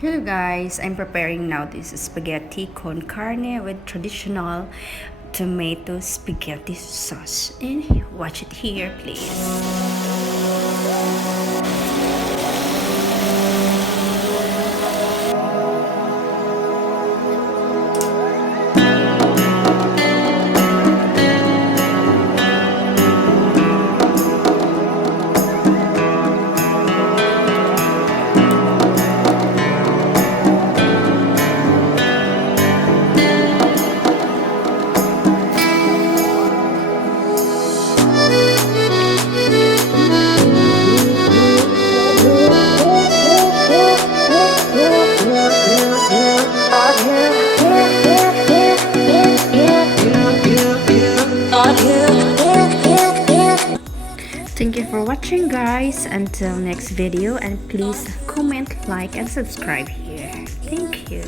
Hello guys, I'm preparing now this spaghetti con carne with traditional tomato spaghetti sauce. And watch it here, please. Thank you for watching guys. Until next video, and please comment, like and subscribe here. Thank you.